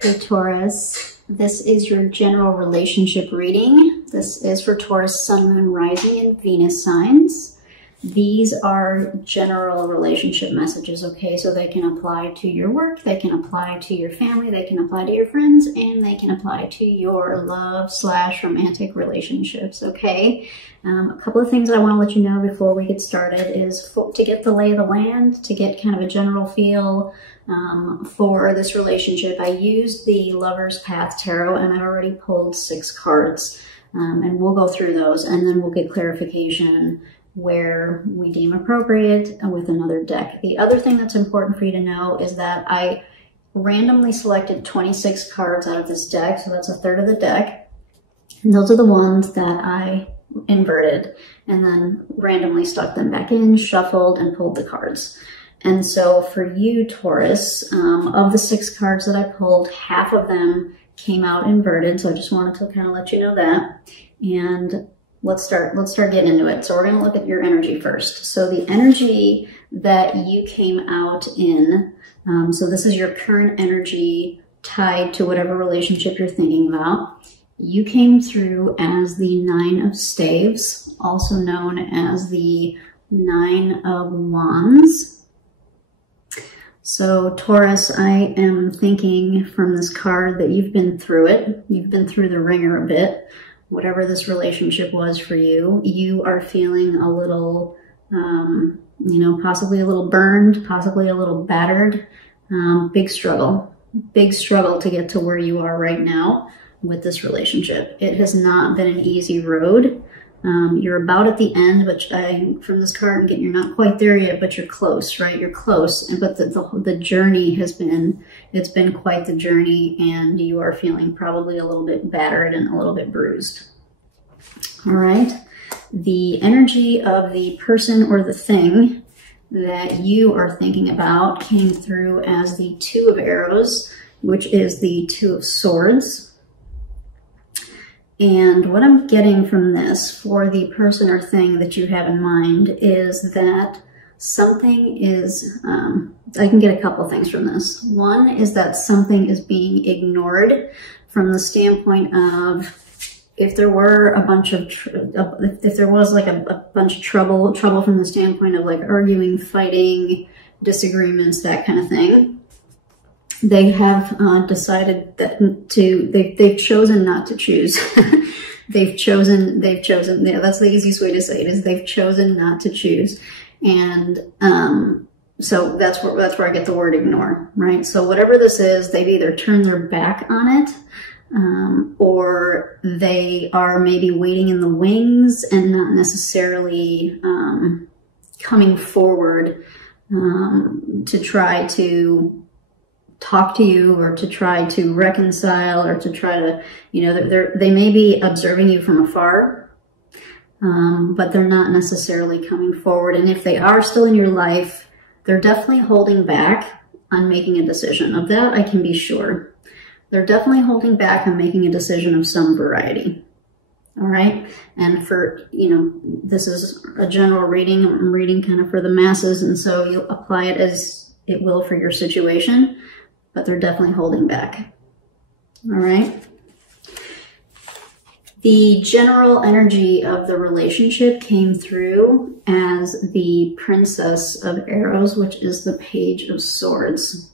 Hey Taurus, this is your general relationship reading. This is for Taurus, Sun, Moon, Rising, and Venus signs. These are general relationship messages, okay? So they can apply to your work, they can apply to your family, they can apply to your friends, and they can apply to your love/romantic relationships, okay? A couple of things I want to let you know before we get started is to get the lay of the land, to get kind of a general feel for this relationship. I used the Lover's Path Tarot, and I've already pulled 6 cards, and we'll go through those, and then we'll get clarification where we deem appropriate with another deck. The other thing that's important for you to know is that I randomly selected 26 cards out of this deck, so that's a third of the deck. And those are the ones that I inverted and then randomly stuck them back in, shuffled, and pulled the cards. And so for you, Taurus, of the 6 cards that I pulled, half of them came out inverted, so I just wanted to kind of let you know that. And let's start getting into it. So we're going to look at your energy first. So the energy that you came out in, so this is your current energy tied to whatever relationship you're thinking about. You came through as the 9 of Staves, also known as the 9 of Wands. So Taurus, I am thinking from this card that you've been through it. You've been through the ringer a bit. Whatever this relationship was for you, you are feeling a little, possibly a little burned, possibly a little battered. Big struggle to get to where you are right now with this relationship. It has not been an easy road. You're about at the end, but from this card, I'm getting you're not quite there yet, but you're close, right? You're close, but the journey it's been quite the journey, and you are feeling probably a little bit battered and a little bit bruised. All right. The energy of the person or the thing that you are thinking about came through as the 2 of Arrows, which is the 2 of Swords. And what I'm getting from this for the person or thing that you have in mind is that something is, I can get a couple things from this. One is that something is being ignored from the standpoint of if there were a bunch of, if there was like a bunch of trouble from the standpoint of like arguing, fighting, disagreements, that kind of thing. They have decided that they've chosen not to choose. they've chosen, yeah, that's the easiest way to say it, is they've chosen not to choose. And so that's where I get the word ignore, right? So whatever this is, they've either turned their back on it, or they are maybe waiting in the wings and not necessarily coming forward to try to talk to you, or to try to reconcile, or to try to, they may be observing you from afar, but they're not necessarily coming forward. And if they are still in your life, they're definitely holding back on making a decision. Of that, I can be sure. They're definitely holding back on making a decision of some variety. All right. And for, this is a general reading. I'm reading kind of for the masses. And so you'll apply it as it will for your situation, but they're definitely holding back. All right. The general energy of the relationship came through as the Princess of Arrows, which is the Page of Swords.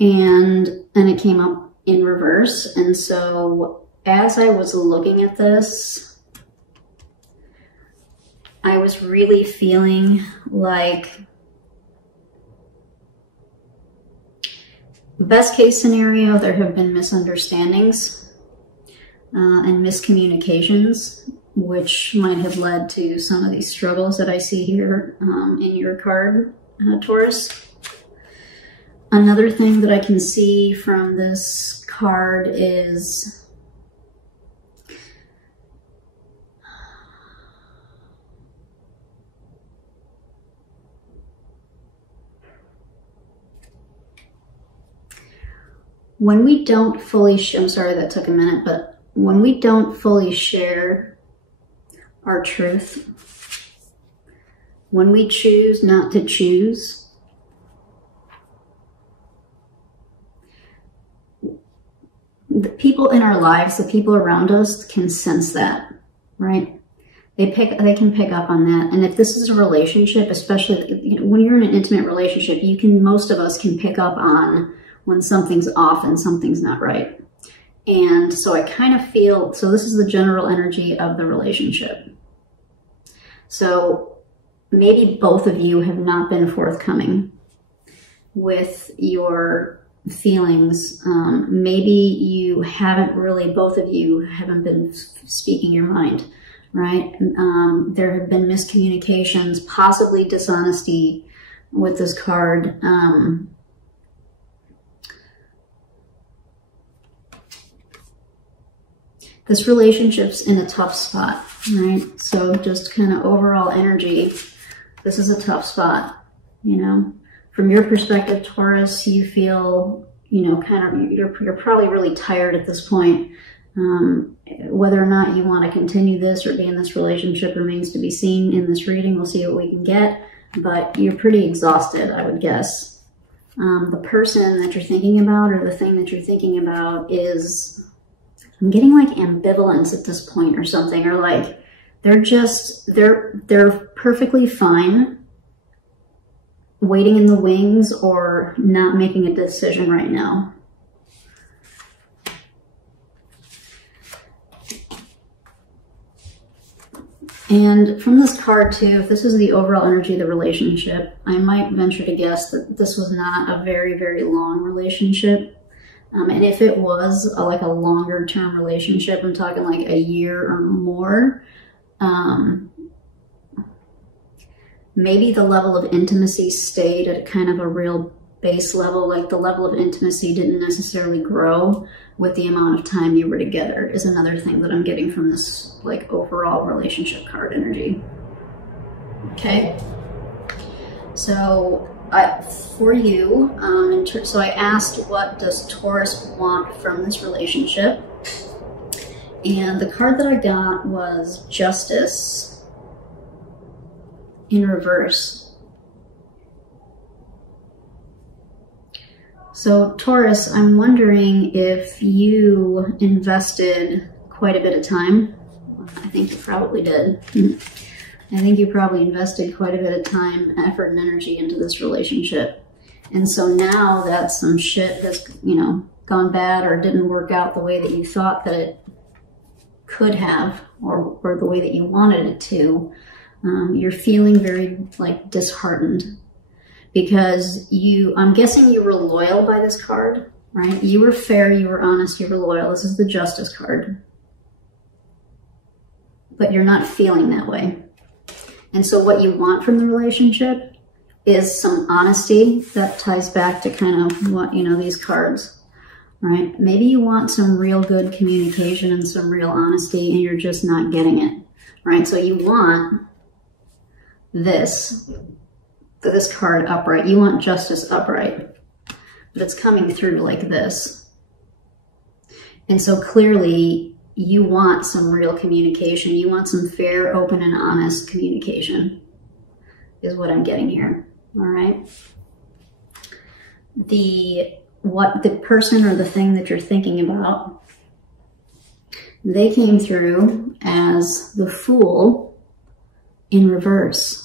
And it came up in reverse. And so as I was looking at this, I was really feeling like best case scenario, there have been misunderstandings and miscommunications, which might have led to some of these struggles that I see here in your card, Taurus. Another thing that I can see from this card is when we don't fully, I'm sorry that took a minute, but when we don't fully share our truth, when we choose not to choose, the people in our lives, the people around us can sense that, right? They can pick up on that. And if this is a relationship, especially, you know, when you're in an intimate relationship, most of us can pick up on when something's off and something's not right. And so I kind of feel, so this is the general energy of the relationship. So maybe both of you have not been forthcoming with your feelings. Maybe you haven't really, both of you haven't been speaking your mind, right? There have been miscommunications, possibly dishonesty with this card. This relationship's in a tough spot, right? So just kind of overall energy, this is a tough spot, you know? From your perspective, Taurus, you feel, you know, kind of, you're probably really tired at this point. Whether or not you want to continue this or be in this relationship remains to be seen in this reading. We'll see what we can get, but you're pretty exhausted, I would guess. The person that you're thinking about or the thing that you're thinking about is, I'm getting like ambivalence at this point or something, or like they're perfectly fine waiting in the wings or not making a decision right now. And from this card too, if this is the overall energy of the relationship, I might venture to guess that this was not a very, very long relationship. And if it was like a longer term relationship, I'm talking like a year or more, maybe the level of intimacy stayed at kind of a real base level, like the level of intimacy didn't necessarily grow with the amount of time you were together, is another thing that I'm getting from this like overall relationship card energy. Okay. So for you, so I asked, what does Taurus want from this relationship? And the card that I got was Justice in reverse. So Taurus, I'm wondering if you invested quite a bit of time. I think you probably did. I think you probably invested quite a bit of time, effort, and energy into this relationship. And so now that some shit has, you know, gone bad or didn't work out the way that you thought that it could have, or the way that you wanted it to, you're feeling very like disheartened because I'm guessing you were loyal by this card, right? You were fair, you were honest, you were loyal. This is the Justice card. But you're not feeling that way. And so what you want from the relationship is some honesty. That ties back to kind of what, you know, these cards, right? Maybe you want some real good communication and some real honesty and you're just not getting it, right? So you want this card upright. You want Justice upright, but it's coming through like this. And so clearly you want some real communication. You want some fair, open, and honest communication is what I'm getting here, all right? What the person or the thing that you're thinking about, they came through as the Fool in reverse.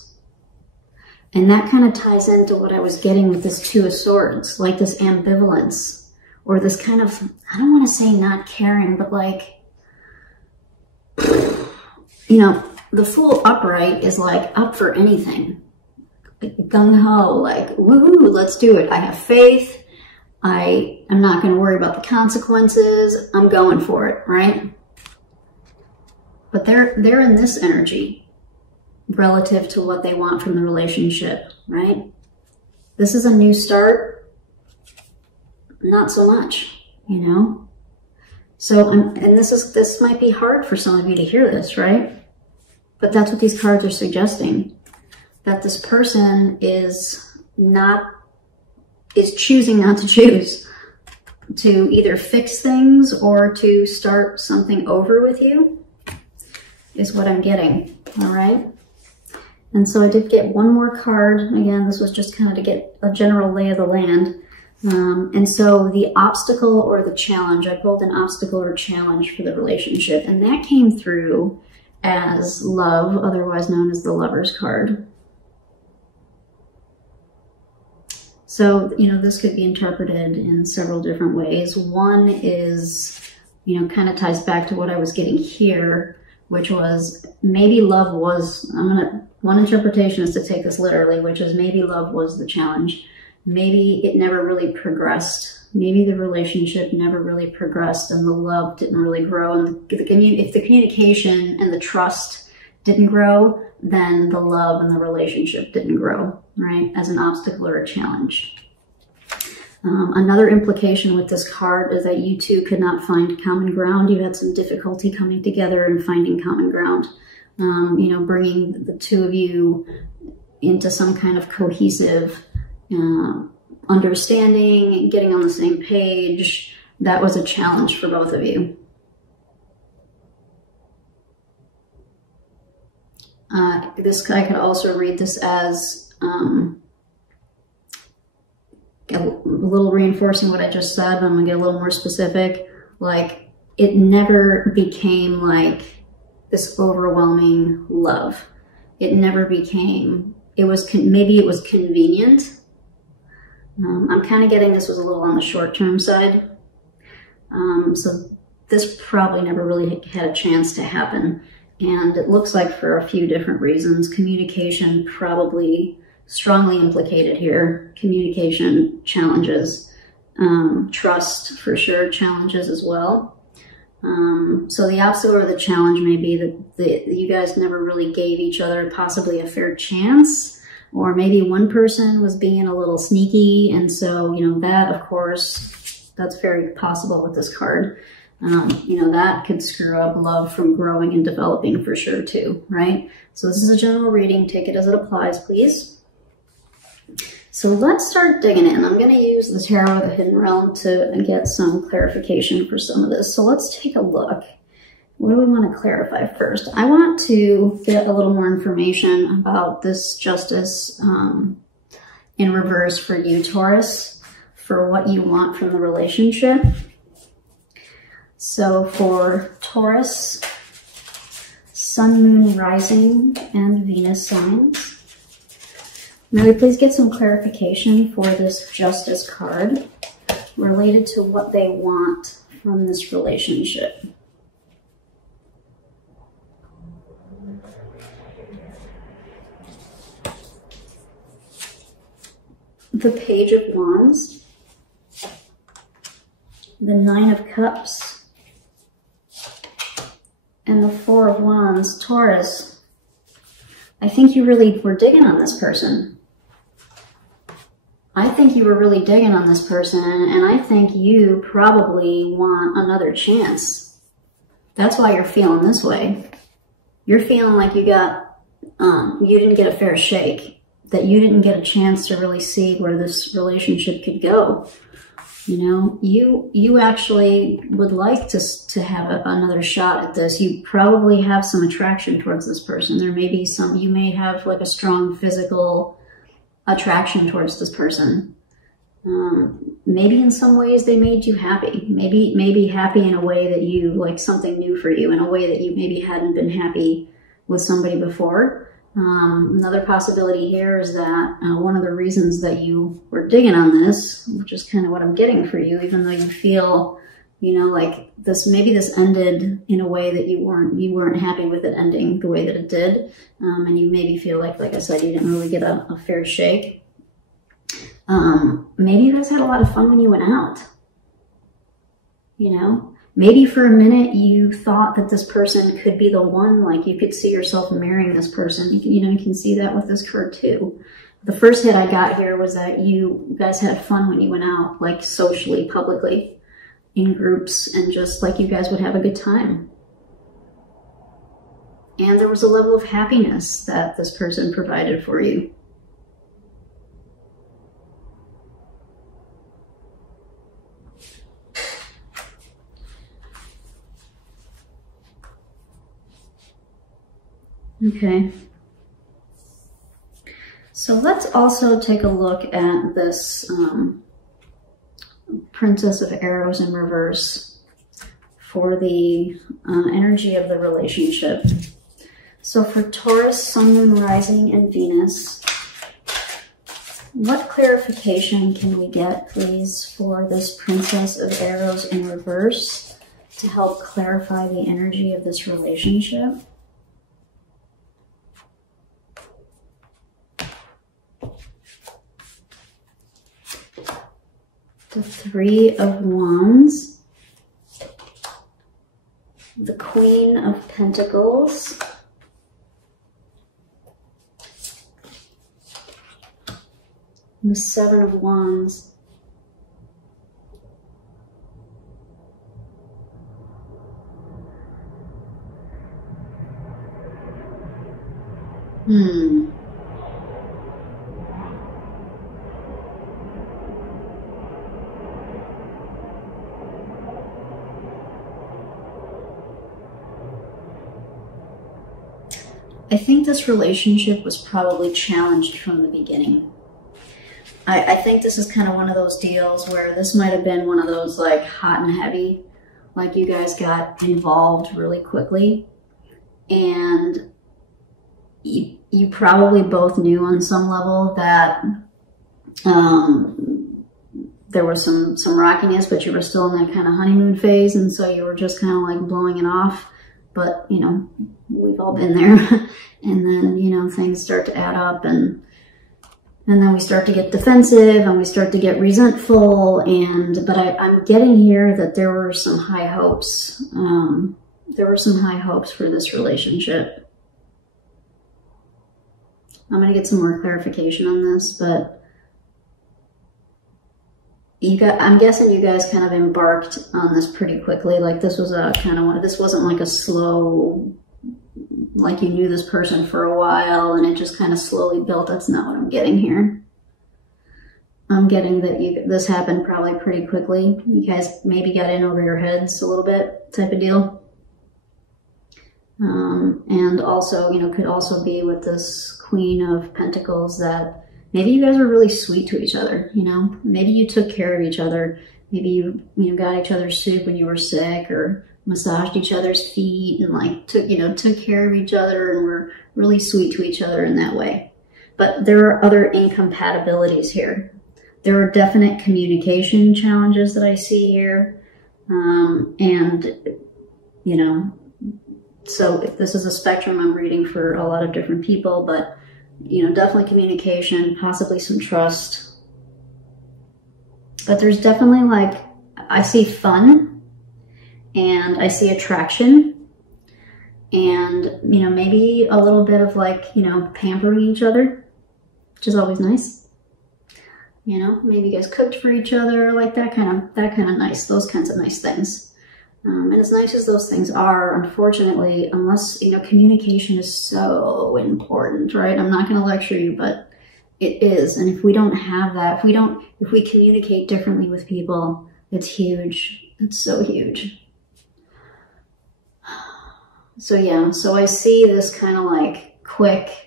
And that kind of ties into what I was getting with this Two of Swords, like this ambivalence, or this kind of, I don't want to say not caring, but like, you know, the Fool upright is like up for anything. Like gung-ho, like, woohoo, let's do it. I have faith. I'm not going to worry about the consequences. I'm going for it, right? But they're in this energy relative to what they want from the relationship, right? This is a new start. Not so much, you know? So, and this might be hard for some of you to hear this, right? But that's what these cards are suggesting. That this person is choosing not to choose to either fix things or to start something over with you is what I'm getting, all right? And so I did get one more card. Again, this was just kind of to get a general lay of the land. And so the obstacle or the challenge, I pulled an obstacle or challenge for the relationship, and that came through as love, otherwise known as the Lover's card. So, you know, this could be interpreted in several different ways. One is, you know, kind of ties back to what I was getting here, which was maybe love was, one interpretation is to take this literally, which is maybe love was the challenge. Maybe it never really progressed. Maybe the relationship never really progressed and the love didn't really grow. And if the communication and the trust didn't grow, then the love and the relationship didn't grow, right? As an obstacle or a challenge. Another implication with this card is that you two could not find common ground. You had some difficulty coming together and finding common ground. You know, bringing the two of you into some kind of cohesive understanding, getting on the same page. That was a challenge for both of you. This guy could also read this as a little reinforcing what I just said. I'm gonna get a little more specific. Like, it never became like this overwhelming love. It never became, maybe it was convenient. I'm kind of getting this was a little on the short-term side. So this probably never really had a chance to happen. And it looks like for a few different reasons. Communication probably strongly implicated here. Communication challenges. Trust for sure challenges as well. So the obstacle or the challenge may be that you guys never really gave each other possibly a fair chance. Or maybe one person was being a little sneaky. And so, you know, that, of course, that's very possible with this card. You know, that could screw up love from growing and developing for sure too, right? So this is a general reading. Take it as it applies, please. So let's start digging in. I'm going to use the Tarot of the Hidden Realm to get some clarification for some of this. So let's take a look. What do we want to clarify first? I want to get a little more information about this Justice in reverse for you, Taurus, for what you want from the relationship. So for Taurus, Sun, Moon, Rising, and Venus signs, may we please get some clarification for this Justice card related to what they want from this relationship. The Page of Wands, the Nine of Cups, and the Four of Wands. Taurus, I think you really were digging on this person. I think you were really digging on this person, and I think you probably want another chance. That's why you're feeling this way. You're feeling like you didn't get a fair shake. That you didn't get a chance to really see where this relationship could go. You know, you actually would like to have another shot at this. You probably have some attraction towards this person. There may be some, you may have like a strong physical attraction towards this person. Maybe in some ways they made you happy. Maybe happy in a way that you, like something new for you, in a way that you maybe hadn't been happy with somebody before. Another possibility here is that one of the reasons that you were digging on this, which is kind of what I'm getting for you, even though you feel, you know, like this, maybe this ended in a way that you weren't happy with it ending the way that it did. And you maybe feel like I said, you didn't really get a fair shake. Maybe you guys had a lot of fun when you went out, you know? Maybe for a minute you thought that this person could be the one, like you could see yourself marrying this person. You can see that with this card too. The first hit I got here was that you guys had fun when you went out, like socially, publicly, in groups, and just like you guys would have a good time. And there was a level of happiness that this person provided for you. Okay, so let's also take a look at this Princess of Arrows in reverse for the energy of the relationship. So for Taurus, Sun, Moon, Rising, and Venus, what clarification can we get, please, for this Princess of Arrows in reverse to help clarify the energy of this relationship? The Three of Wands, the Queen of Pentacles, and the Seven of Wands. I think this relationship was probably challenged from the beginning. I think this is kind of one of those deals where this might have been one of those like hot and heavy, like you guys got involved really quickly, and you probably both knew on some level that there was some rockiness, but you were still in that kind of honeymoon phase, and so you were just kind of like blowing it off. But, you know, we've all been there. And then, you know, things start to add up, and then we start to get defensive and we start to get resentful. But I'm getting here that there were some high hopes. There were some high hopes for this relationship. I'm going to get some more clarification on this, but I'm guessing you guys kind of embarked on this pretty quickly. Like this was a kind of one, this wasn't like a slow, like you knew this person for a while and it just kind of slowly built. That's not what I'm getting here. I'm getting that this happened probably pretty quickly. You guys maybe got in over your heads a little bit type of deal. And also, you know, could also be with this Queen of Pentacles that maybe you guys were really sweet to each other, you know? Maybe you took care of each other. Maybe you got each other's soup when you were sick, or massaged each other's feet, and like took care of each other and were really sweet to each other in that way. But there are other incompatibilities here. There are definite communication challenges that I see here. And, you know, so if this is a spectrum, I'm reading for a lot of different people, but you know, definitely communication, possibly some trust. But there's definitely like, I see fun and I see attraction and, you know, maybe a little bit of like, you know, pampering each other, which is always nice. You know, maybe you guys cooked for each other, like that kind of nice, those kinds of nice things. And as nice as those things are, unfortunately, unless, you know, communication is so important, right? I'm not going to lecture you, but it is. And if we don't have that, if we communicate differently with people, it's huge. It's so huge. So yeah, so I see this kind of like quick,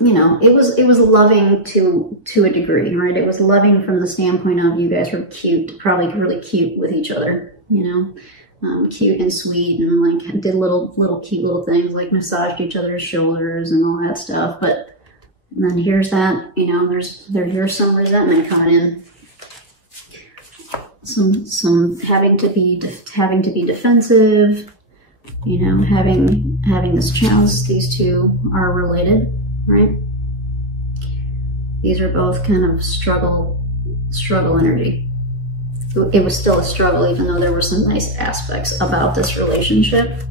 you know, it was loving to a degree, right? It was loving from the standpoint of you guys were cute, probably really cute with each other, you know, cute and sweet, and like did little cute little things like massaged each other's shoulders and all that stuff. But then here's that, you know, there's some resentment coming in, some having to be defensive, you know, having this challenge. These two are related. Right? These are both kind of struggle energy. It was still a struggle, even though there were some nice aspects about this relationship.